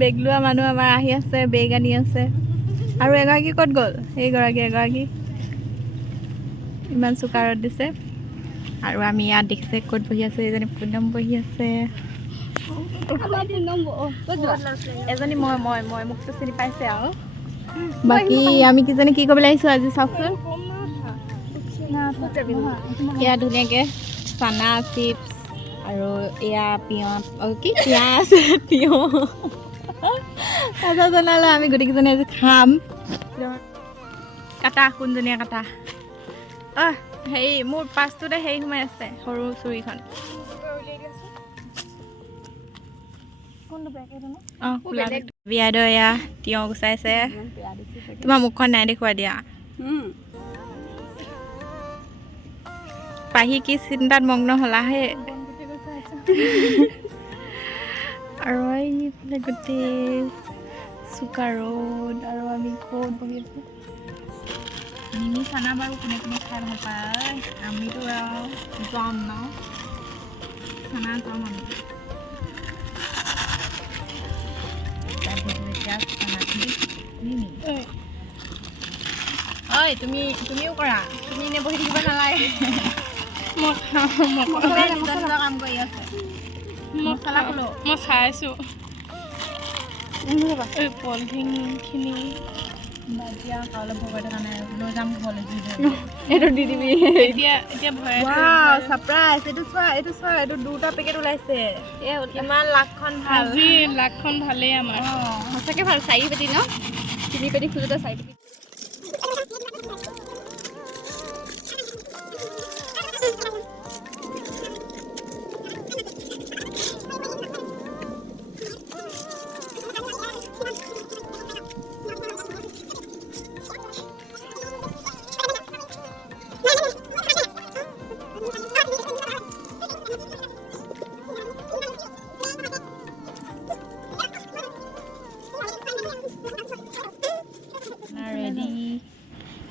বেগ লোৱা মানুহ আমাৰ আহি আছে, বেগ আনি আছে। আৰু এগৰাকী ক'ত গ'ল? এগৰাকী ইমান চুকাৰত দিছে। আৰু আমি ইয়াত দেখিছে ক'ত বহি আছো, এজনী পুনম বহি আছে। এজনী মই মোকতো চিনি পাইছে আৰু। বাকী আমি কিজনী কি ক'বলৈ আহিছো আজি চাওকচোন। এয়া ধুনীয়াকৈ চানা চিপছ আৰু এয়া পিঁয়াজ কি পিঁয়াজ তিয়ঁহ তাৰপিছত জনালে আমি গোটেইকেইজনী আজি খাম। কাটা কোনজনীয়ে কাটা হেৰি মোৰ পাছটোতে হেৰি সোমাই আছে সৰু চুৰিখন। বিয়াদৰ এয়া তিয়ঁহ গুচাইছে। তোমাৰ মুখখন নাই দেখুওৱা দিয়া। পাহি কি চিন্তাত মগ্ন হলাহে। আৰু এইফালে গোটেই চুকা ৰ'দ আৰু আমি ক'ত বহি আছো। মিমি চানা বাৰু কোনে কোনে খাই ভাল পায়, আমিতো আৰু যাম ন চানা যাম আমি। ঐ তুমিও কৰা, তুমি এনে বহি থাকিব নালাগে। কাম কৰি আছে মছলা খোলো মই চাই আছো। পলিথিনখিনি এতিয়া কাউলে ভৰাই থকা নাই, লৈ যাম ঘৰলৈ এইটো দি দিবি। এতিয়া ভৰাই ছাৰপ্ৰাইজ। এইটো চোৱা এইটো দুটা পেকেট ওলাইছে। কিমান লাখখন ভাল, আজি লাখখন ভালেই আমাৰ। সঁচাকে ভাল। 4 পেটি ন, 3 পেটি খোজোতে 4 পেটি।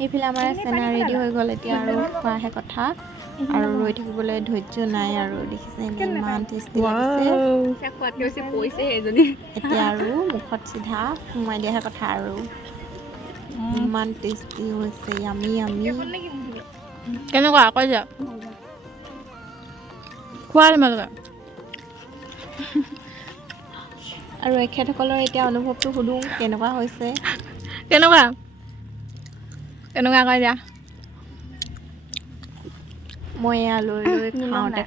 এইফালে আমাৰ চেনা ৰেডি হৈ গ'ল। এতিয়া আৰু খোৱাহে কথা, আৰু ৰৈ থাকিবলৈ ধৈৰ্য নাই আৰু। দেখিছে ইমান টেষ্টি লাগিছে। এতিয়া আৰু মুখত চিধা সোমাই দিয়াহে কথা আৰু। ইমান টেষ্টি হৈছে, আমি কেনেকুৱা কৈ যা খোৱা তোমালোকে। আৰু এখেতসকলৰ এতিয়া অনুভৱটো সুধোঁ কেনেকুৱা হৈছে। কেনেকুৱা কৈ যা। মই এয়া লৈ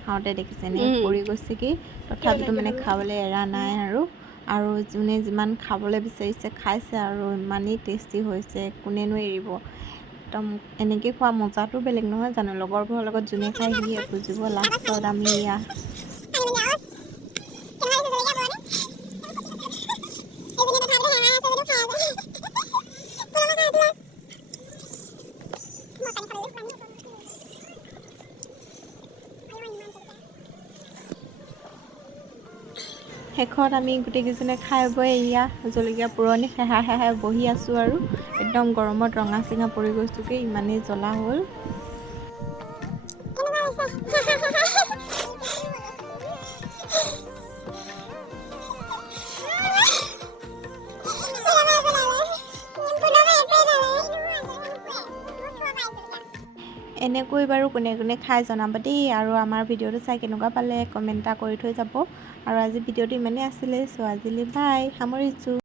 খাওঁতে দেখিছেনে পৰি গৈছে কি, তথাপিতো মানে খাবলৈ এৰা নাই আৰু যোনে যিমান খাবলৈ বিচাৰিছে খাইছে আৰু ইমানেই টেষ্টি হৈছে, কোনেনো এৰিব। একদম এনেকৈ খোৱা মজাটো বেলেগ নহয় জানো। লগৰবোৰৰ লগত যোনে খাই সিহে বুজিব। লাষ্টত আমি এয়া শেষত আমি গোটেইকেইজনে খাই বৈ এয়া জলকীয়া পুৰণি খেহাই বহি আছোঁ আৰু একদম গৰমত ৰঙা চিঙা পৰি গৈছোঁগৈ, ইমানেই জ্বলা হ'ল। এনেকৈ বাৰু কোনে কোনে খাই জনাব দেই। আৰু আমাৰ ভিডিঅ'টো চাই কেনেকুৱা পালে কমেণ্ট এটা কৰি থৈ যাব। আৰু আজি ভিডিঅ'টো ইমানেই আছিলে। চ' আজিলৈ বাই, সামৰিছোঁ।